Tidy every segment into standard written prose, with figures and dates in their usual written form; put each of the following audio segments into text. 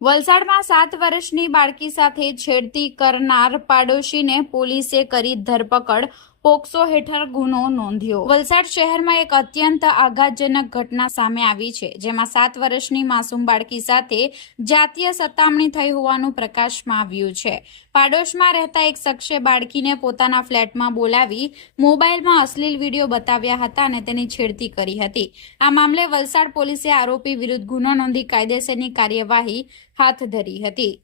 વલસાડમાં 7 વર્ષની બાળકી સાથે છેડતી કરનાર પાડોશીને પોલીસે કરી ધરપકડ, પોક્સો હેઠળ ગુનો નોંધ્યો। વલસાડ શહેરમાં એક અત્યંત આઘાતજનક ઘટના સામે આવી છે, જેમાં 7 વર્ષની માસૂમ બાળકી સાથે જાતીય સતામણી થઈ હોવાનું પ્રકાશમાં આવ્યું છે। પાડોશમાં રહેતા એક શખ્સે બાળકીને પોતાના ફ્લેટમાં બોલાવી મોબાઈલમાં અશ્લીલ વિડીયો બતાવ્યા હતા અને તેની છેડતી કરી હતી। આ મામલે વલસાડ પોલીસે આરોપી વિરુદ્ધ ગુનો નોંધી કાયદેસરની કાર્યવાહી હાથ ધરી હતી।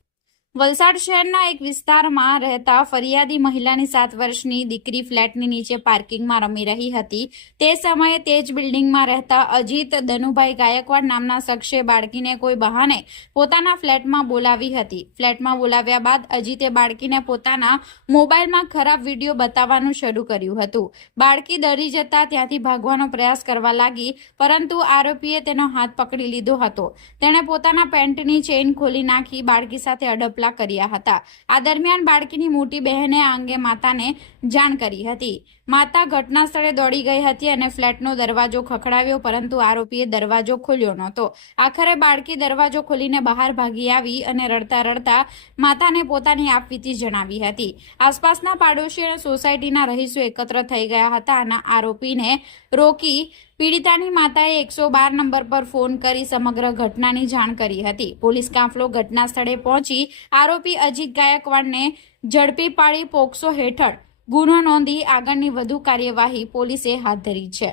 વલસાડ શહેરના એક વિસ્તારમાં રહેતા ફરિયાદી મહિલાની 7 વર્ષની દીકરી ફ્લેટની નીચે પાર્કિંગમાં રમી રહી હતી। તે સમયે તે જ બિલ્ડિંગમાં રહેતા અજીત દનુભાઈ ગાયકવાડ નામના શખ્સે બાળકીને કોઈ બહાને પોતાના ફ્લેટમાં બોલાવી હતી। ફ્લેટમાં બોલાવ્યા બાદ અજીતે બાળકીને પોતાના મોબાઈલમાં ખરાબ વિડીયો બતાવવાનું શરૂ કર્યું હતું। બાળકી ડરી જતા ત્યાંથી ભાગવાનો પ્રયાસ કરવા લાગી, પરંતુ આરોપીએ તેનો હાથ પકડી લીધો હતો। તેણે પોતાના પેન્ટની ચેઇન ખોલી નાખી બાળકી સાથે અડપલા કર્યા હતા। આ દરમિયાન બાળકીની મોટી બહેને આ અંગે માતાને જાણ કરી હતી। માતા ઘટના સ્થળે દોડી ગઈ હતી અને ફ્લેટનો દરવાજો ખખડાવ્યો, પરંતુ આરોપીએ દરવાજો ખોલ્યો નહોતો। આખરે બાળકી દરવાજો ખોલીને બહાર ભાગી આવી અને રડતા રડતા માતાને પોતાની આપવીતી જણાવી હતી। આસપાસના પાડોશી અને સોસાયટીના રહીશો એકત્ર થઈ ગયા હતા અને આરોપીને રોકી પીડિતાની માતાએ 112 નંબર પર ફોન કરી સમગ્ર ઘટનાની જાણ કરી હતી। પોલીસ કાફલો ઘટના સ્થળે પહોંચી આરોપી અજીત ગાયકવાડને ઝડપી પાડી પોક્સો હેઠળ ગુનો નોંધી આગળની વધુ કાર્યવાહી પોલીસે હાથ ધરી છે।